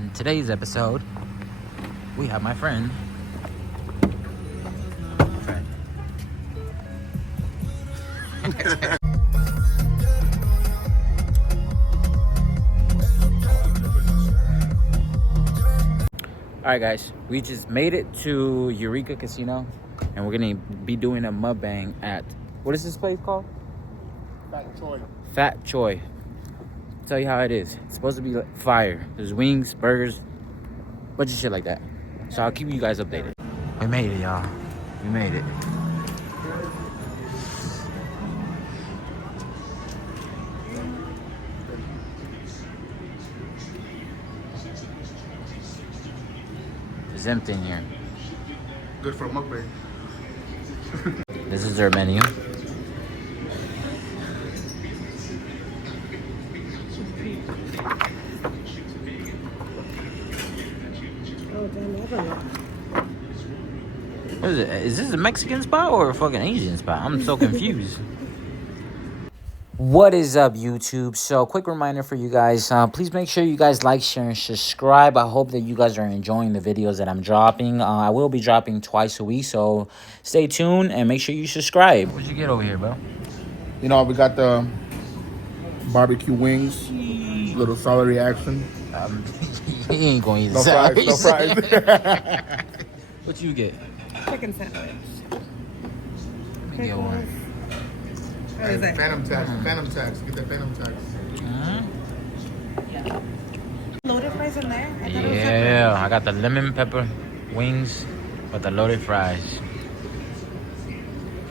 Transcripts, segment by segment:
On today's episode, we have my friend. Alright guys, we just made it to Eureka Casino and we're gonna be doing a mukbang at, what is this place called? Fat Choi. Tell you how it is. It's supposed to be like fire. There's wings, burgers, bunch of shit like that. So I'll keep you guys updated. We made it, y'all. We made it. It's empty in here. Good for a mukbang. This is their menu. What is it? Is this a Mexican spot or a fucking Asian spot? I'm so confused. What is up, YouTube? So, quick reminder for you guys. Please make sure you guys like, share, and subscribe. I hope that you guys are enjoying the videos that I'm dropping. I will be dropping twice a week, so stay tuned and make sure you subscribe. What'd you get over here, bro? You know, we got the barbecue wings, little celery action. He ain't gonna eat No fries, no fries. What you get? Chicken sandwich. Let me get one. What is it? Phantom tax, phantom tax. Get that phantom tax. Loaded fries in there? I thought it was Yeah, I got the lemon pepper wings with the loaded fries.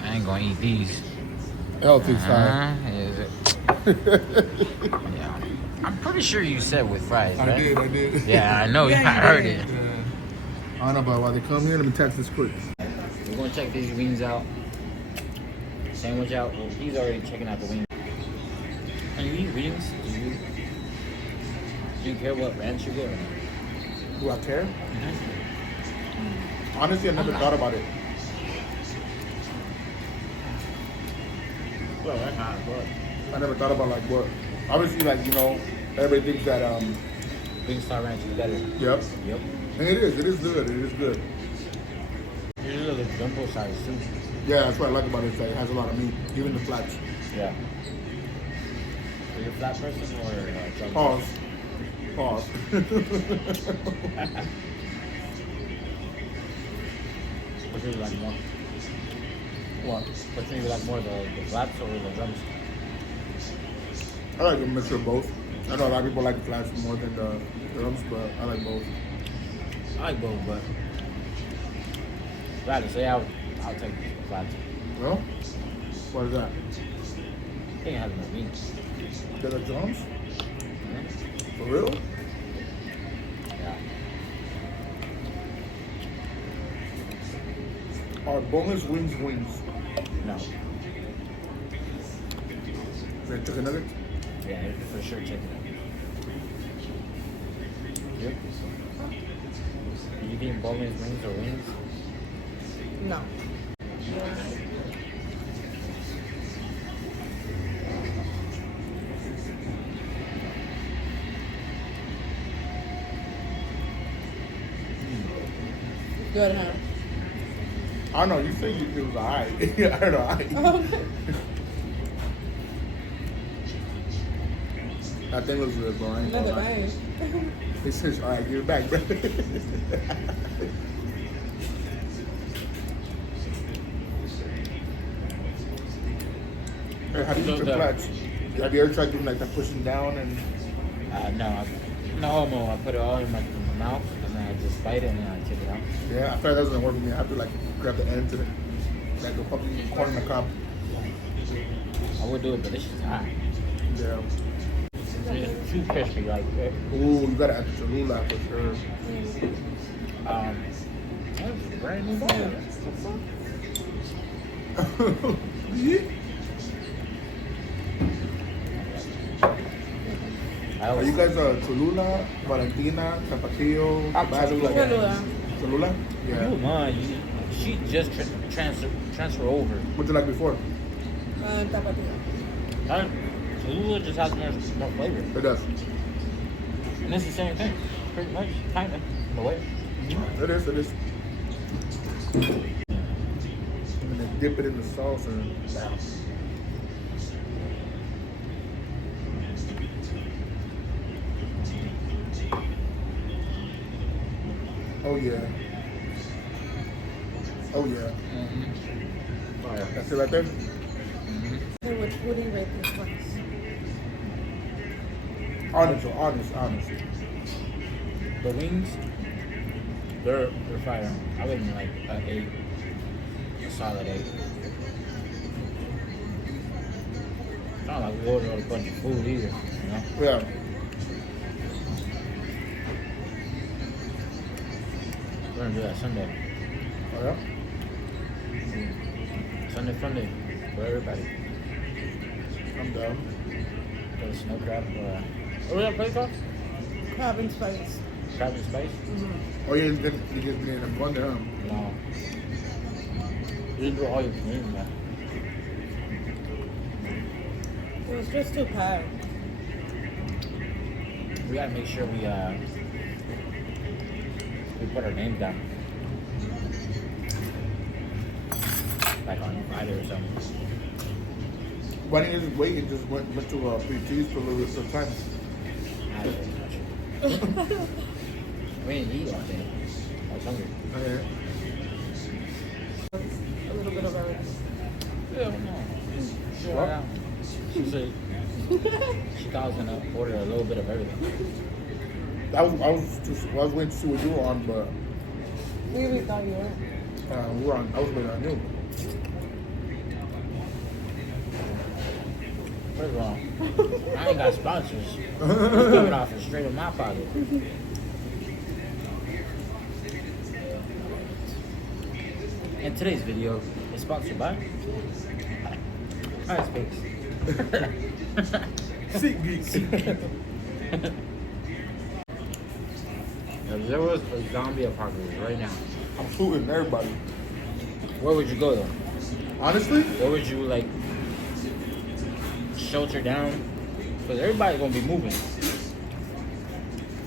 I ain't gonna eat these. Healthy side. Is it? Yeah. I'm pretty sure you said with fries, right? I did. Yeah, I know. Yeah, I you heard did. it. I don't know, but while they come here, let me tax this quick. We're gonna check these wings out. Sandwich out. Well, he's already checking out the wings. Can you eat wings? Do you care what ranch you get? Do I care? Honestly, I never thought about it. Well, that's not good. I never thought about like what. Obviously, like, you know, everybody thinks that Wingstop ranch is better. Yep. Yep. And it is good. It is good. These are the jumbo size too. Yeah, that's what I like about it. Is that it has a lot of meat, even the flats. Yeah. Are you a flat person or jumbo? Pause. Which one you like more? What? Which one you like more, the flats or the drums? I like a mixture of both. I know a lot of people like the flats more than the drums, but I like both. I like both, but flat. Say I'll take the flats. Well, what is that? I think it has more meat. They're the drums? Yeah. For real? Yeah. Are boneless wings wings? No. They're chicken nuggets? Yeah, it's for sure chicken. Yep. You eating boneless wings or wings? No. Good, huh? I don't know, you say it was alright. I don't know. That thing was good, bro. I ain't gonna Another lie. bag. He says, alright, give it back, bro. Hey, how do you eat your flats? Have you ever tried doing like that pushing down and... No, no homo. I put it all in my mouth and then I just bite it and then I take it out. Yeah, I feel like that doesn't work with me. I have to like grab the ends and like go fucking corn in the cob. I would do it, but this shit's hot. Yeah. It's too crispy, like. Ooh, you gotta add the Cholula for sure. That's a brand new bag. Are you guys Cholula, Valentina, Tapatio, Tabasco? Like that? Cholula. Cholula? Yeah. You mind, she just transfer over. What'd you like before? Tapatio. Cholula just has more flavor. It does. And it's the same thing. pretty much, kind of, in a way. It is. And then dip it in the sauce and bam. Oh yeah. Oh yeah. Oh, yeah. That's it right there. Hey, what do you rate this place? Honest. The wings, they're fire. I give them like an 8, a solid 8. It's not like we ordered a bunch of food either, you know? Yeah. We're gonna do that Sunday. Oh yeah. Sunday Funday for everybody. I'm down. Go to snow crab. What was that place called? Crab and spice. Crab and Spice? Oh yeah, you just been in one there, huh? No. You didn't do all your Canadian, man. It was just too packed. We gotta make sure we put our names down. Like on Friday or something. Why didn't you just wait and just went to PT's for a little bit of time? I don't know. We didn't eat all day. I was hungry. Okay. A little bit of everything. Yeah, no. What? She said she thought I was gonna order a little bit of everything. I was waiting to see what you were on, but We really thought you were. we were on. I was waiting on you. What is wrong? I ain't got sponsors. Just give it off and straight in my pocket. And today's video is sponsored by Ice Picks. Seat geeks. If there was a zombie apocalypse right now, I'm shooting everybody. where would you go though? Honestly, Where would you like shelter down? Because everybody's gonna be moving.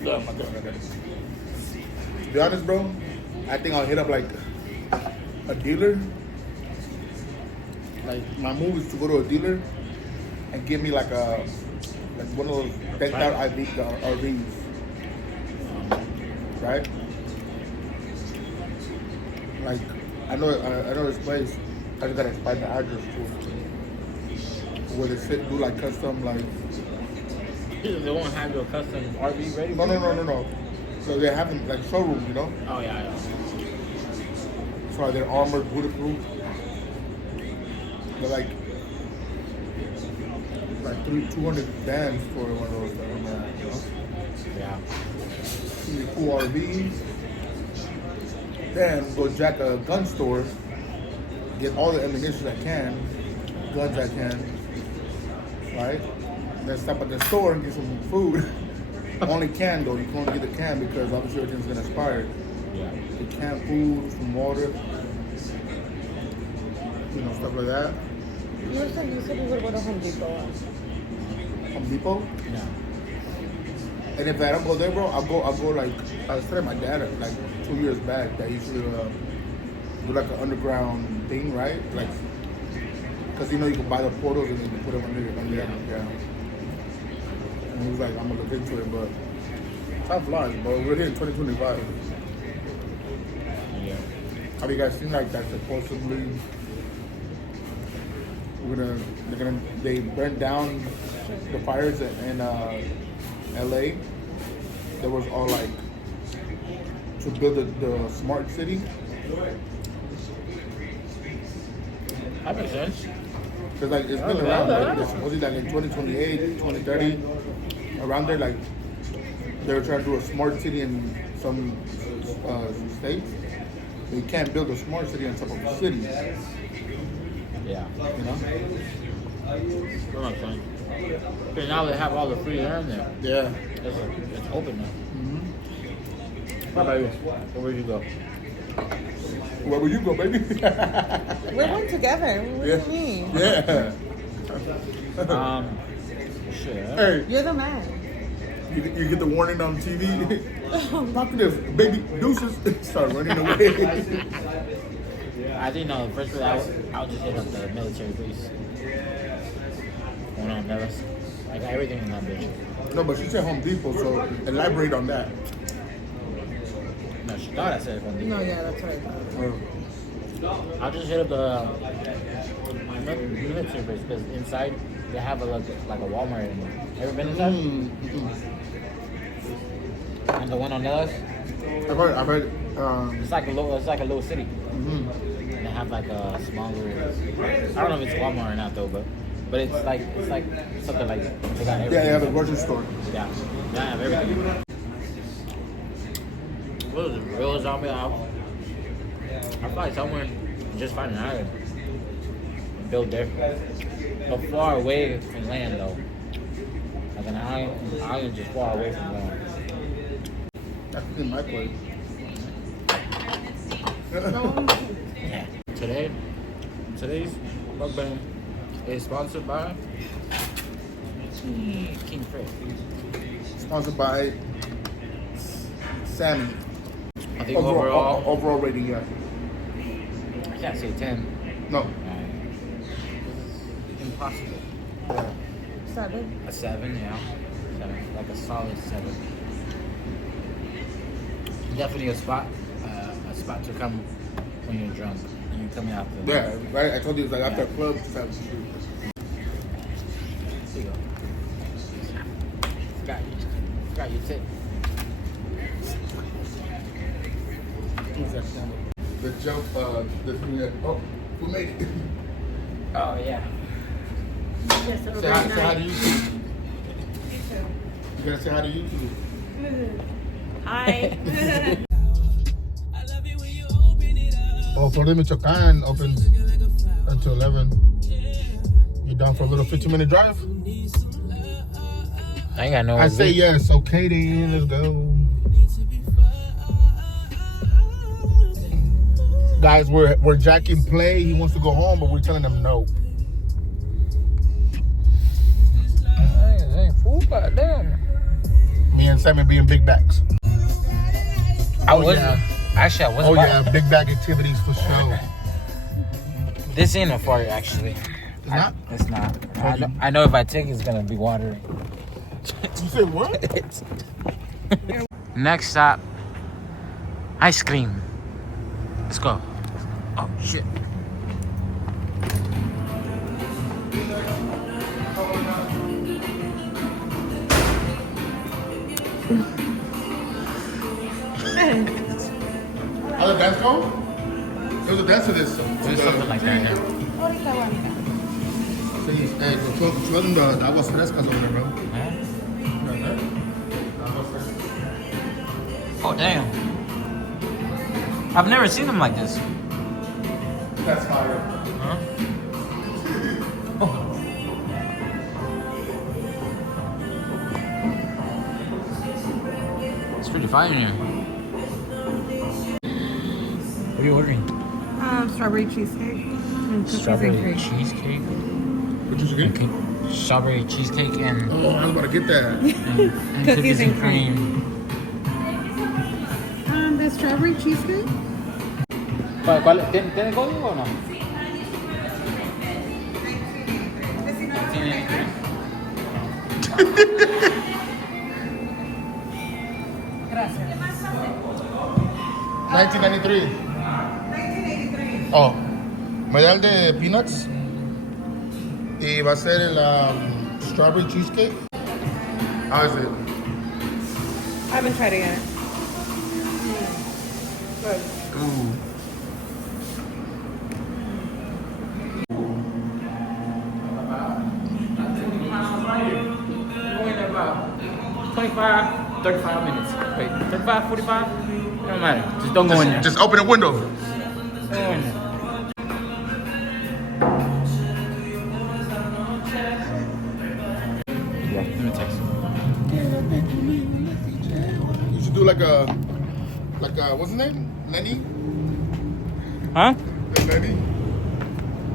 yeah, my God. To be honest, bro, I think I'll hit up like a dealer. Like my move is to go to a dealer and give me like one of those decked out RVs, right? Like I know this place. I just gotta find the address to where they do like custom like. They won't have your custom RV ready. No. So they have them like showrooms, you know. Oh yeah. So they're armored, bulletproof. They're like 200 bands for one of those, you know. Yeah. Really cool RVs. Then go jack a gun store, get all the ammunition I can, guns I can, right? Then stop at the store and get some food. Only can though, you can only get the can because obviously everything's gonna expire. Yeah. The canned food, some water, you know, stuff like that. You said you would go to Home Depot. Home Depot. Yeah. And if I don't go there, bro, I'll go like I was telling my dad like 2 years back that he should do like an underground thing, right? Like, cause you know you can buy the portals and then you put them under. Yeah. And he was like, I'm gonna look into it, but time flies, bro. We're here in 2025. Yeah. Have you guys seen like that supposedly? They burned down the fires in LA. There was all like to build the smart city. That makes sense. Cause like it's been around. Like, it's supposedly like in 2028, 2030, around there. Like they were trying to do a smart city in some states. But you can't build a smart city on top of a city. Yeah. You know? That makes sense. Because now they have all the free land there. Yeah. It's open now. Mm-hmm. What about you? Where would you go? Where will you go, baby? We went together. What do you mean? Yeah. Shit. Hey, You're the man. You get the warning on TV. Look at this, baby deuces. Start running away. I think no. First, I'll just hit up the military base. Going on Dallas. I got everything in that bitch. No, but she said Home Depot, so elaborate on that. No, she thought I said Home Depot. No, yeah, that's what I thought. I'll just hit up the military base because inside they have like a Walmart in there. Ever been inside? And the one on Dallas? I've heard. It's like a little city. And they have like a smaller. I don't know if it's Walmart or not though, but it's like something like that. They got everything. Yeah, they have a grocery store. Yeah, they have everything. What was it? Real zombie out? I'll probably somewhere just find an island. Build there. But far away from land though. Like an island just far away from land. That's in my place. Yeah. Today's mukbang is sponsored by King Fred. Sponsored by Sammy. I think overall rating, yeah. I can't say 10. No. Impossible. 7. A 7, yeah. 7. Like a solid 7. Definitely a spot to come when you're drunk. And you're coming out the Yeah, right. I told you it's like after a club. There you go. Got your tip. The joke, the thing that, oh, who made it? Oh yeah. Yes, Say hi to YouTube. You gotta say hi to YouTube. Hi. Oh, Florida Michoacan opens until 11. You down for a little 15-minute drive? I ain't got no. I say yes. Okay, then let's go. Guys, we're jacking play. He wants to go home, but we're telling him no. Damn. Me and Sammy being big backs. I wasn't. Actually, I wasn't. Oh yeah, big bag activities for sure. This ain't a fart, actually. It's not? It's not. I know if I take it, it's gonna be watery. You said what? Next stop, ice cream. Let's go. Oh shit. How the dance go? There was a dance to this. There's something like that. Yeah. Sí, suelen de aguas frescas over there, bro. Oh damn. I've never seen them like this. That's fire. Huh? It's pretty fire in here. What are you ordering? Strawberry cheesecake. And cookies Strawberry and cream. cheesecake. What you get? Strawberry cheesecake and, Oh, I was about to get that. and cookies and cream. The strawberry cheesecake? ¿Tiene código o no? Gracias. 1993. Oh, me da el de peanuts. Y va a ser el strawberry cheesecake. How is it? I haven't tried it yet. Good. Ooh. 25, 35 minutes. Wait, 35, 45? It don't matter. Just don't go in there. Just open the window. Don't go in there. Yeah, let me text you. You should do like a what's his name? Lenny? Huh? The Lenny?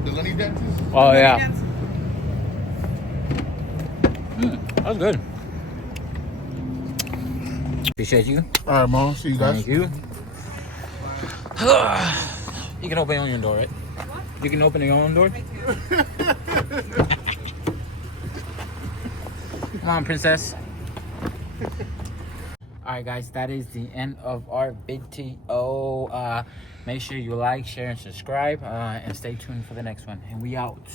The Lenny dances? Oh, yeah. That was good. Appreciate you. All right, Mom. See you guys. Thank you. You can open your own door, right? You can open your own door. Come on, princess. All right, guys, that is the end of our video. Make sure you like, share, and subscribe, and stay tuned for the next one. And we out.